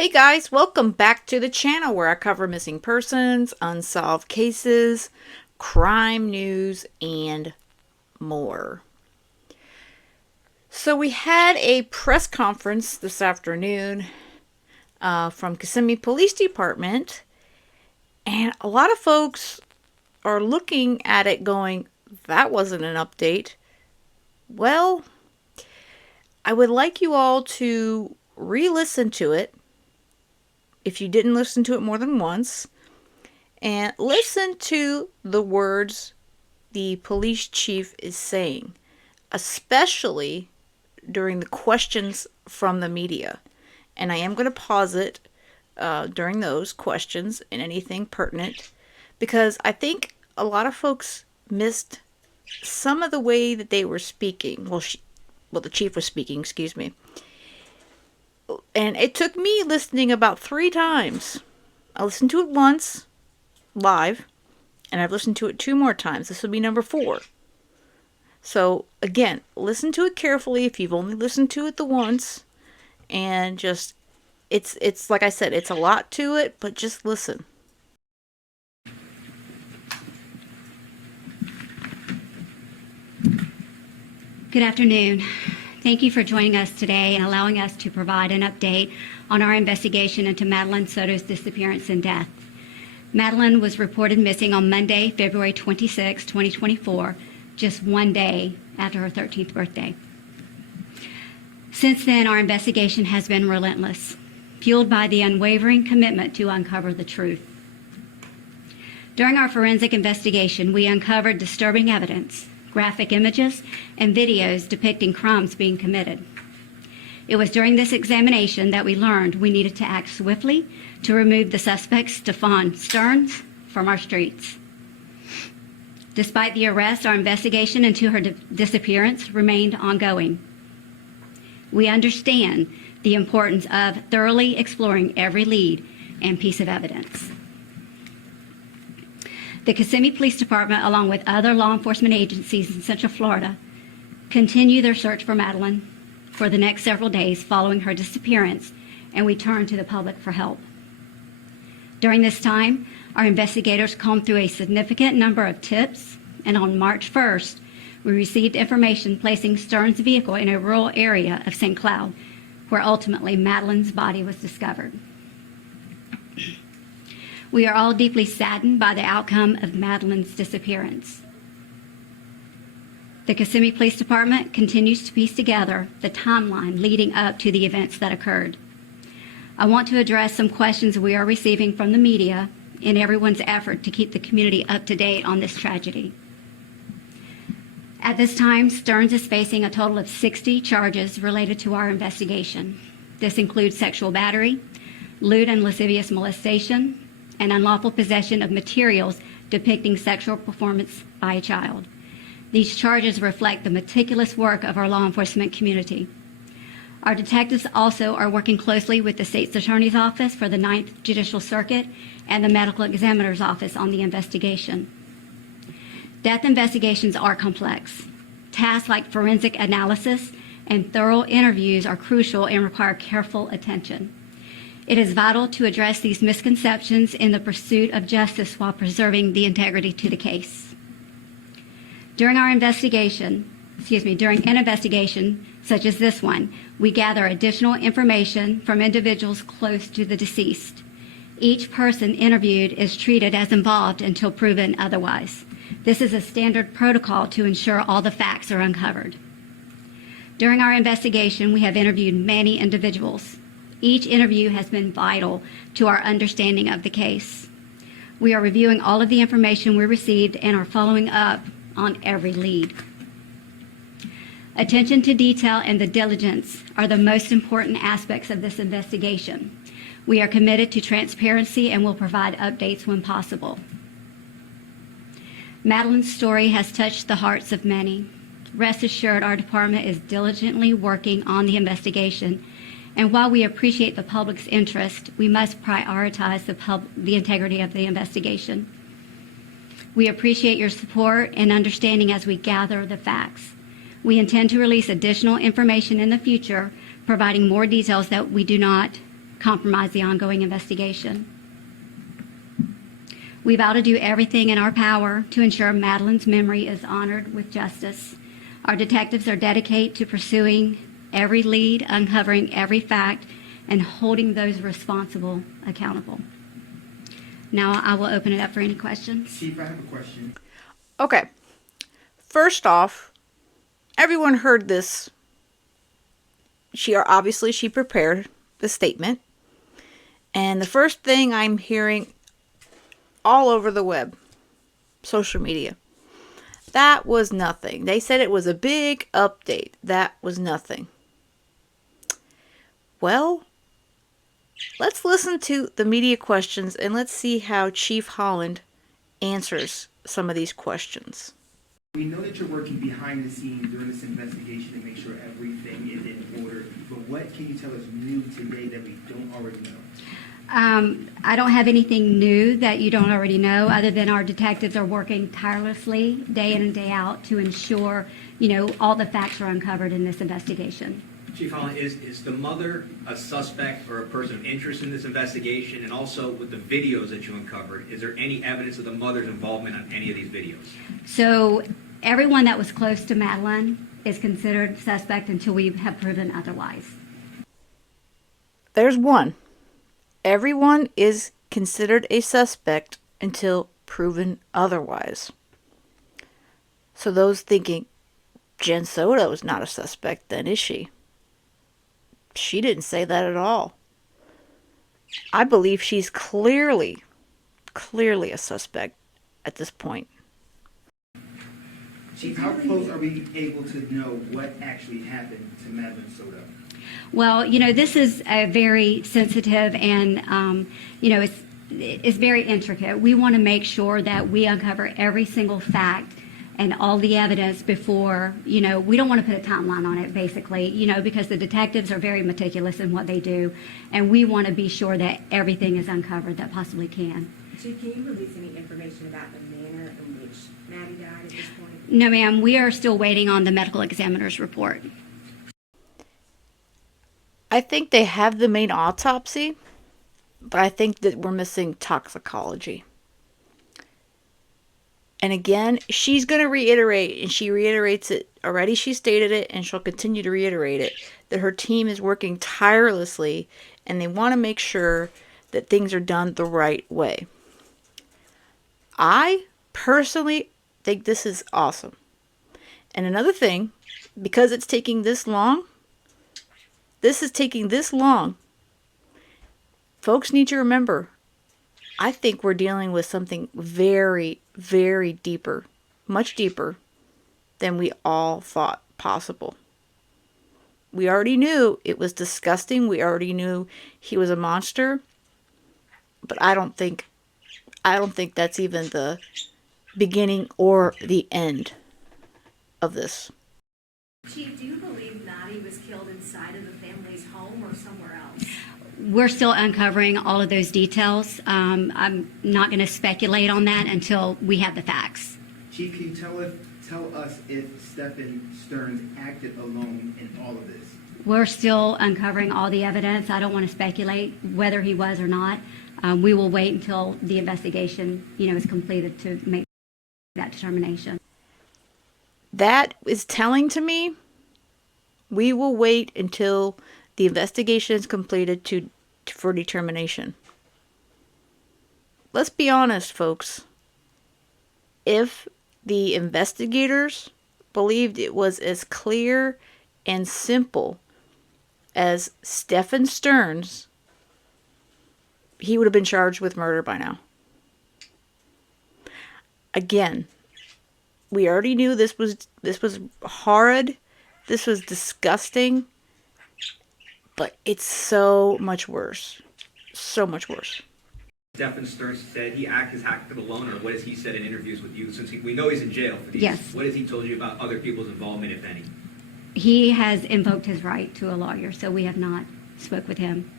Hey guys, welcome back to the channel where I cover missing persons, unsolved cases, crime news, and more. So we had a press conference this afternoon from Kissimmee Police Department, and a lot of folks are looking at it going, that wasn't an update. Well, I would like you all to re-listen to it if you didn't listen to it more than once, and listen to the words the police chief is saying, especially during the questions from the media. And I am going to pause it during those questions and anything pertinent, because I think a lot of folks missed some of the way that they were speaking. The chief was speaking, excuse me. And it took me listening about 3 times. I listened to it once, live, and I've listened to it 2 more times. This will be number 4. So, again, listen to it carefully if you've only listened to it the once. And just, it's like I said, it's a lot to it, but just listen. Good afternoon. Thank you for joining us today and allowing us to provide an update on our investigation into Madeline Soto's disappearance and death. Madeline was reported missing on Monday, February 26, 2024, just 1 day after her 13th birthday. Since then, our investigation has been relentless, fueled by the unwavering commitment to uncover the truth. During our forensic investigation, we uncovered disturbing evidence, graphic images, and videos depicting crimes being committed. It was during this examination that we learned we needed to act swiftly to remove the suspect, Stefan Stearns, from our streets. Despite the arrest, our investigation into her disappearance remained ongoing. We understand the importance of thoroughly exploring every lead and piece of evidence. The Kissimmee Police Department, along with other law enforcement agencies in Central Florida, continue their search for Madeline for the next several days following her disappearance, and we turn to the public for help. During this time, our investigators combed through a significant number of tips, and on March 1st, we received information placing Stearns' vehicle in a rural area of St. Cloud, where ultimately Madeline's body was discovered. We are all deeply saddened by the outcome of Madeline's disappearance. The Kissimmee Police Department continues to piece together the timeline leading up to the events that occurred. I want to address some questions we are receiving from the media in everyone's effort to keep the community up to date on this tragedy. At this time, Stearns is facing a total of 60 charges related to our investigation. This includes sexual battery, lewd and lascivious molestation, and unlawful possession of materials depicting sexual performance by a child. These charges reflect the meticulous work of our law enforcement community. Our detectives also are working closely with the State's Attorney's Office for the 9th Judicial Circuit and the Medical Examiner's Office on the investigation. Death investigations are complex. Tasks like forensic analysis and thorough interviews are crucial and require careful attention. It is vital to address these misconceptions in the pursuit of justice while preserving the integrity to the case. During an investigation such as this one, we gather additional information from individuals close to the deceased. Each person interviewed is treated as involved until proven otherwise. This is a standard protocol to ensure all the facts are uncovered. During our investigation, we have interviewed many individuals. Each interview has been vital to our understanding of the case. We are reviewing all of the information we received and are following up on every lead. Attention to detail and the diligence are the most important aspects of this investigation. We are committed to transparency and will provide updates when possible. Madeline's story has touched the hearts of many. Rest assured, our department is diligently working on the investigation. And while we appreciate the public's interest, we must prioritize the integrity of the investigation. We appreciate your support and understanding as we gather the facts. We intend to release additional information in the future, providing more details that we do not compromise the ongoing investigation. We vow to do everything in our power to ensure Madeline's memory is honored with justice. Our detectives are dedicated to pursuing every lead, uncovering every fact, and holding those responsible accountable. Now I will open it up for any questions. Chief, I have a question. Okay. First off, everyone heard this. She prepared the statement. And the first thing I'm hearing all over the web, social media, that was nothing. They said it was a big update. That was nothing. Well, let's listen to the media questions and let's see how Chief Holland answers some of these questions. We know that you're working behind the scenes during this investigation to make sure everything is in order, but what can you tell us new today that we don't already know? I don't have anything new that you don't already know, other than our detectives are working tirelessly day in and day out to ensure, all the facts are uncovered in this investigation. Chief Holland, is the mother a suspect or a person of interest in this investigation? And also with the videos that you uncovered, is there any evidence of the mother's involvement on any of these videos? So everyone that was close to Madeline is considered suspect until we have proven otherwise. There's one. Everyone is considered a suspect until proven otherwise. So those thinking, Jen Soto is not a suspect then, is she? She didn't say that at all. I believe she's clearly a suspect at this point. Chief, how close are we able to know what actually happened to Madeline Soto? Well, this is a very sensitive and, it's very intricate. We want to make sure that we uncover every single fact and all the evidence before, we don't want to put a timeline on it, basically, because the detectives are very meticulous in what they do, and we want to be sure that everything is uncovered that possibly can. Chief, can you release any information about the manner in which Maddie died at this point? No, ma'am. We are still waiting on the medical examiner's report. I think they have the main autopsy, but I think that we're missing toxicology. And again, she's going to reiterate, and she reiterates it already. She stated it, and she'll continue to reiterate it, that her team is working tirelessly, and they want to make sure that things are done the right way. I personally think this is awesome. And another thing, because it's taking this long, folks need to remember, I think we're dealing with something very, very deeper, much deeper than we all thought possible. We already knew it was disgusting. We already knew he was a monster. But I don't think that's even the beginning or the end of this. Chief, do you believe Maddie was killed inside of the family's home or somewhere else? We're still uncovering all of those details. I'm not going to speculate on that until we have the facts. Chief, can you tell us if Stephen Stearns acted alone in all of this? We're still uncovering all the evidence. I don't want to speculate whether he was or not. We will wait until the investigation, is completed to make that determination. That is telling to me we will wait until the investigation is completed for determination. Let's be honest, folks. If the investigators believed it was as clear and simple as Stephen Stearns, he would have been charged with murder by now. Again, we already knew this was horrid. This was disgusting. But it's so much worse. So much worse. Stephen Stearns said he has acted alone, or what has he said in interviews with you? Since we know he's in jail for these. Yes. What has he told you about other people's involvement, if any? He has invoked his right to a lawyer, so we have not spoke with him.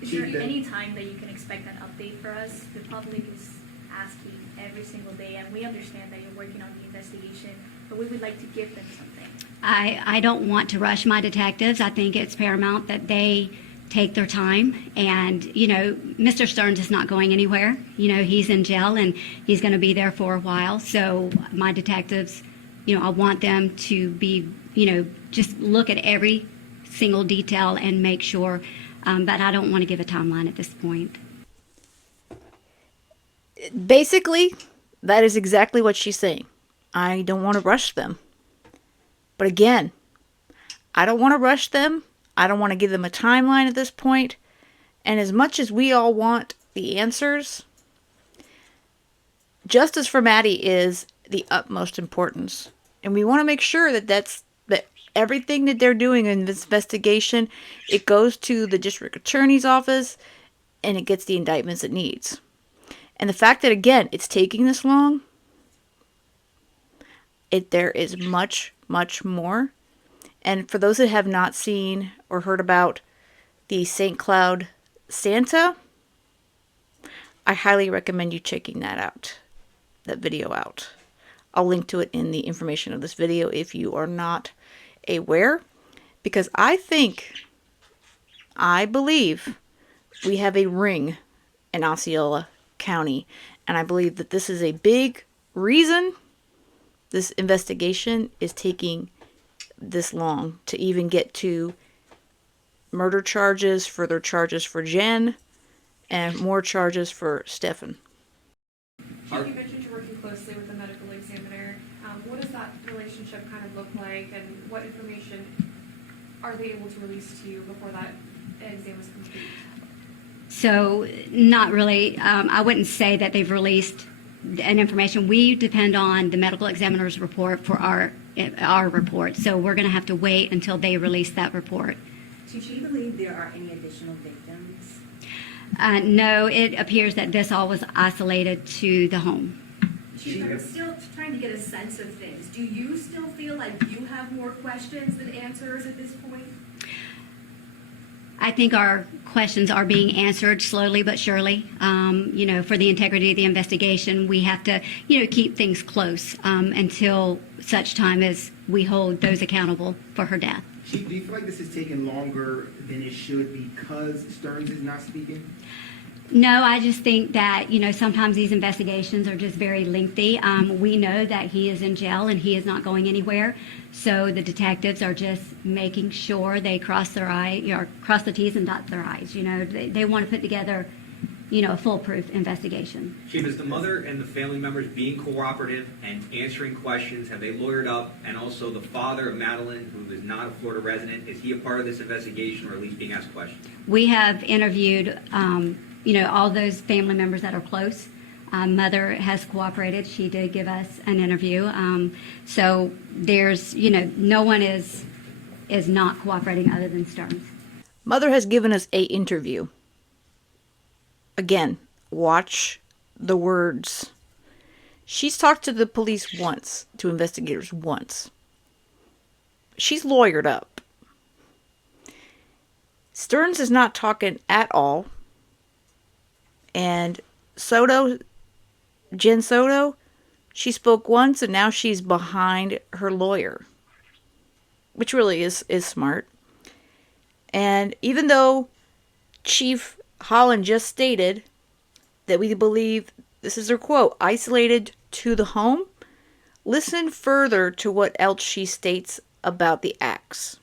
Is there any time that you can expect an update for us? The public is asking every single day, and we understand that you're working on the investigation, but we would like to give them something. I don't want to rush my detectives. I think it's paramount that they take their time. And, Mr. Stearns is not going anywhere. He's in jail and he's going to be there for a while. So my detectives, I want them to be, just look at every single detail and make sure, but I don't want to give a timeline at this point. Basically, that is exactly what she's saying. I don't want to rush them. But again, I don't want to rush them. I don't want to give them a timeline at this point. And as much as we all want the answers, justice for Maddie is the utmost importance. And we want to make sure that everything that they're doing in this investigation, it goes to the district attorney's office and it gets the indictments it needs. And the fact that, again, it's taking this long, there is much, much more. And for those that have not seen or heard about the St. Cloud Santa, I highly recommend you checking that video out. I'll link to it in the information of this video if you are not aware, because I believe we have a ring in Osceola County, and I believe that this is a big reason this investigation is taking this long to even get to murder charges, further charges for Jen, and more charges for Stefan. Chief, you mentioned you're working closely with the medical examiner. What does that relationship kind of look like, and what information are they able to release to you before that exam is complete? So not really. I wouldn't say that they've released an information. We depend on the medical examiner's report for our report. So we're going to have to wait until they release that report. Do you believe there are any additional victims? No, it appears that this all was isolated to the home. Chief, I'm still trying to get a sense of things. Do you still feel like you have more questions than answers at this point? I think our questions are being answered slowly but surely. For the integrity of the investigation, we have to, keep things close until such time as we hold those accountable for her death. Chief, do you feel like this is taking longer than it should because Stearns is not speaking? No, I just think that, sometimes these investigations are just very lengthy. We know that he is in jail and he is not going anywhere. So the detectives are just making sure they cross the T's and dot their I's. They want to put together, a foolproof investigation. Chief, is the mother and the family members being cooperative and answering questions? Have they lawyered up? And also the father of Madeline, who is not a Florida resident, is he a part of this investigation or at least being asked questions? We have interviewed all those family members that are close. Mother has cooperated. She did give us an interview. So there's, no one is not cooperating other than Stearns. Mother has given us an interview. Again, watch the words. She's talked to the police once, to investigators once. She's lawyered up. Stearns is not talking at all. And Jen Soto, she spoke once and now she's behind her lawyer, which really is smart. And even though Chief Holland just stated that we believe, this is her quote, isolated to the home, listen further to what else she states about the acts.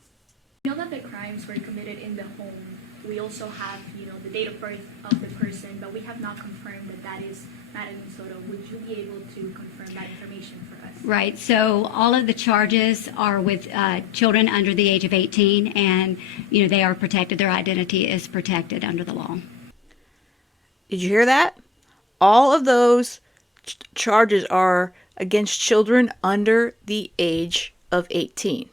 We know that the crimes were committed in the home. We also have, the date of birth of the person, but we have not confirmed that is Madeline Soto. Would you be able to confirm that information for us? Right. So all of the charges are with children under the age of 18, and they are protected. Their identity is protected under the law. Did you hear that? All of those charges are against children under the age of 18.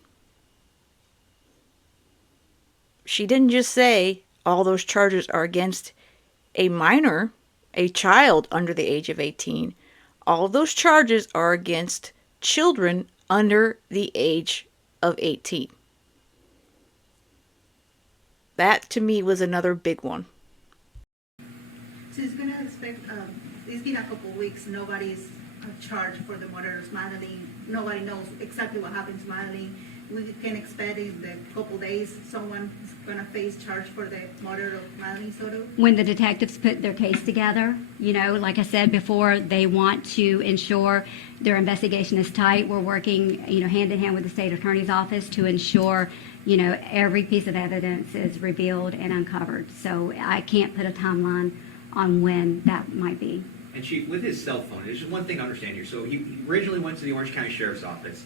She didn't just say all those charges are against a minor, a child under the age of 18. All of those charges are against children under the age of 18. That, to me, was another big one. So it's going to expect, it's been a couple of weeks, nobody's charged for the murders. Madeline, nobody knows exactly what happened to Madeline. we can expect in the couple days, someone's gonna face charge for the murder of Madeline Soto? When the detectives put their case together, like I said before, they want to ensure their investigation is tight. We're working, hand in hand with the state attorney's office to ensure, every piece of evidence is revealed and uncovered. So I can't put a timeline on when that might be. And Chief, with his cell phone, there's just one thing to understand here. So he originally went to the Orange County Sheriff's Office.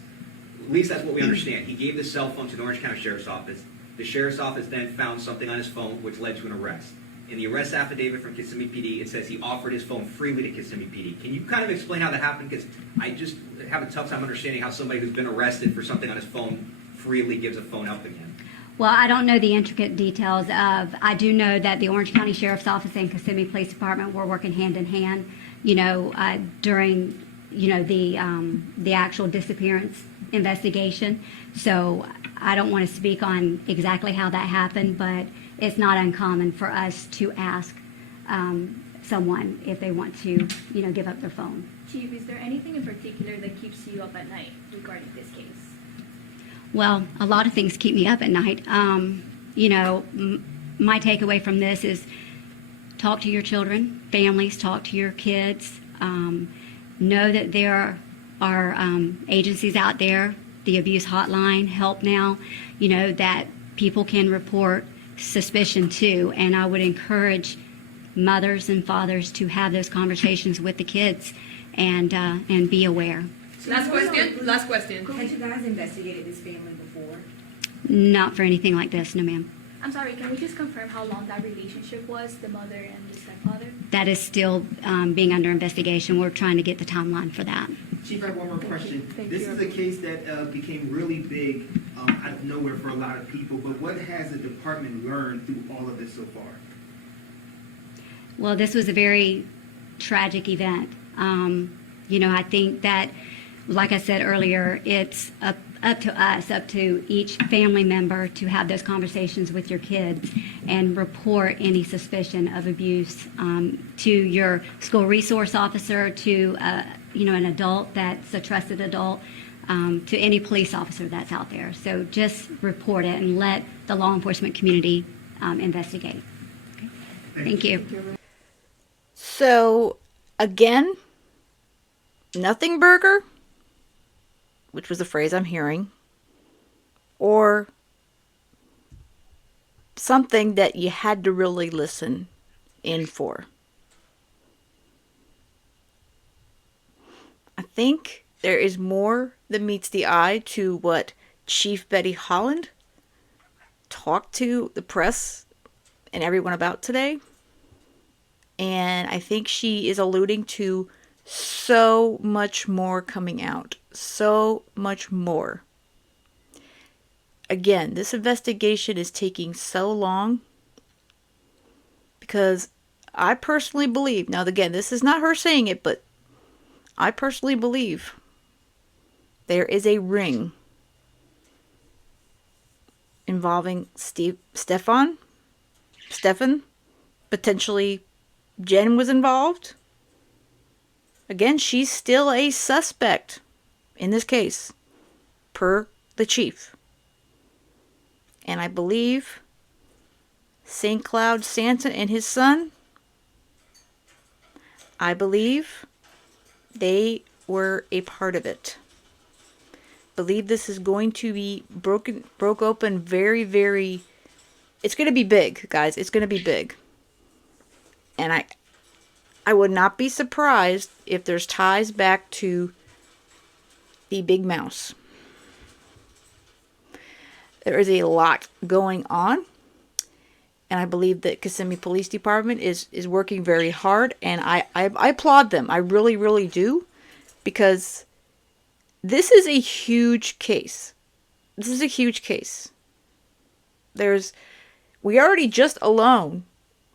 At least that's what we understand. He gave the cell phone to the Orange County Sheriff's Office. The Sheriff's Office then found something on his phone which led to an arrest. In the arrest affidavit from Kissimmee PD, it says he offered his phone freely to Kissimmee PD. Can you kind of explain how that happened? Because I just have a tough time understanding how somebody who's been arrested for something on his phone freely gives a phone up again. Well, I don't know the intricate details of, I do know that the Orange County Sheriff's Office and Kissimmee Police Department were working hand in hand, during, the actual disappearance investigation. So I don't want to speak on exactly how that happened, but it's not uncommon for us to ask someone if they want to, give up their phone. Chief, is there anything in particular that keeps you up at night regarding this case? Well, a lot of things keep me up at night. My takeaway from this is talk to your children, families, talk to your kids. Know that there are agencies out there, the abuse hotline, Help Now, that people can report suspicion to. And I would encourage mothers and fathers to have those conversations with the kids and be aware. Last question. Had you guys investigated this family before? Not for anything like this, no ma'am. I'm sorry, can we just confirm how long that relationship was, the mother and the stepfather? That is still being under investigation. We're trying to get the timeline for that. Chief, I have one more question. Thank This you. is a case that became really big out of nowhere for a lot of people, but what has the department learned through all of this so far? Well, this was a very tragic event. I think that, like I said earlier, it's up to us, up to each family member to have those conversations with your kids and report any suspicion of abuse to your school resource officer, to an adult that's a trusted adult, to any police officer that's out there. So just report it and let the law enforcement community investigate. Okay. Thank you. So, again, nothing burger, which was the phrase I'm hearing, or something that you had to really listen in for. I think there is more than meets the eye to what Chief Betty Holland talked to the press and everyone about today. And I think she is alluding to so much more coming out. So much more. Again, this investigation is taking so long because I personally believe, now again, this is not her saying it, but I personally believe there is a ring involving Stefan, potentially Jen was involved. Again, she's still a suspect in this case, per the chief. And I believe St. Cloud Santa and his son, I believe they were a part of it. Believe this is going to be broke open very, very, it's going to be big, guys. It's going to be big. And I would not be surprised if there's ties back to the Big Mouse. There is a lot going on. And I believe that Kissimmee Police Department is working very hard. And I applaud them. I really, really do. Because this is a huge case. This is a huge case. We already just alone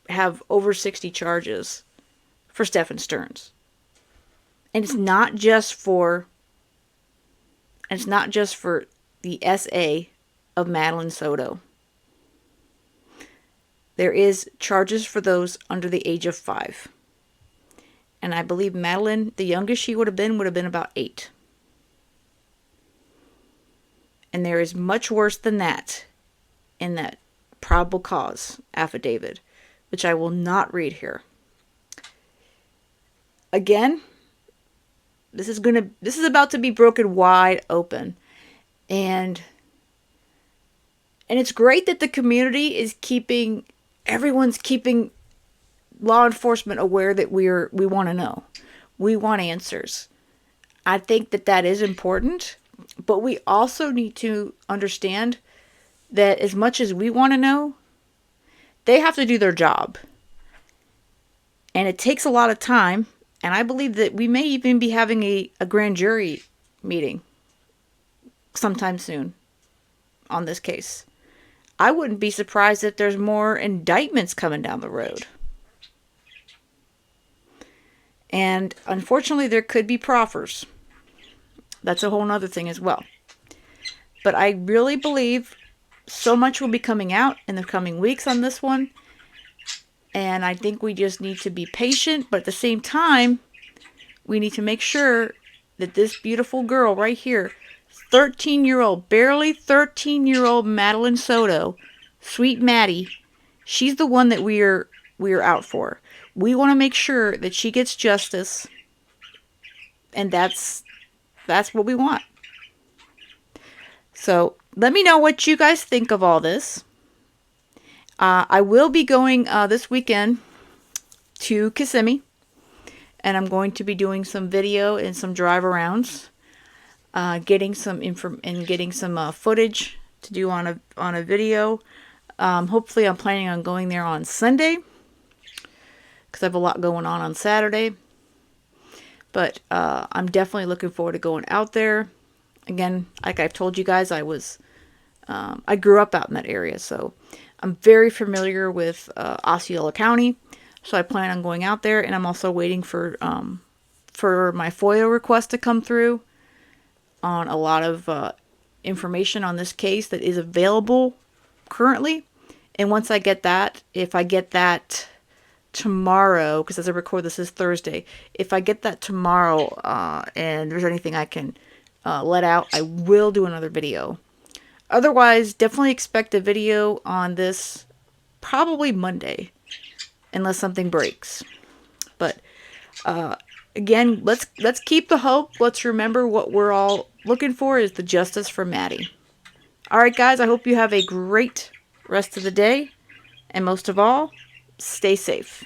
have over 60 charges for Stephen Stearns. And it's not just for the SA of Madeline Soto. There is charges for those under the age of 5. And I believe Madeline, the youngest she would have been about 8. And there is much worse than that in that probable cause affidavit, which I will not read here. Again, this is about to be broken wide open. And it's great that the community is everyone's keeping law enforcement aware that we want to know. We want answers. I think that is important, but we also need to understand that as much as we want to know, they have to do their job. And it takes a lot of time, and I believe that we may even be having a grand jury meeting sometime soon on this case. I wouldn't be surprised if there's more indictments coming down the road. And unfortunately, there could be proffers. That's a whole nother thing as well. But I really believe so much will be coming out in the coming weeks on this one. And I think we just need to be patient. But at the same time, we need to make sure that this beautiful girl right here, 13-year-old, barely 13-year-old Madeline Soto, sweet Maddie, she's the one that we are out for. We want to make sure that she gets justice, and that's what we want. So let me know what you guys think of all this. I will be going this weekend to Kissimmee, and I'm going to be doing some video and some drive-arounds, getting some footage to do on a video. Hopefully, I'm planning on going there on Sunday, because I have a lot going on Saturday. But I'm definitely looking forward to going out there. Again, like I've told you guys, I grew up out in that area, so I'm very familiar with Osceola County. So I plan on going out there, and I'm also waiting for my FOIA request to come through on a lot of information on this case that is available currently. And once I get that, if I get that tomorrow, because as I record this is Thursday, if I get that tomorrow and there's anything I can let out, I will do another video. Otherwise, definitely expect a video on this probably Monday, unless something breaks. But again, let's keep the hope. Let's remember what we're all looking for is the justice for Maddie. All right, guys, I hope you have a great rest of the day, and most of all, stay safe.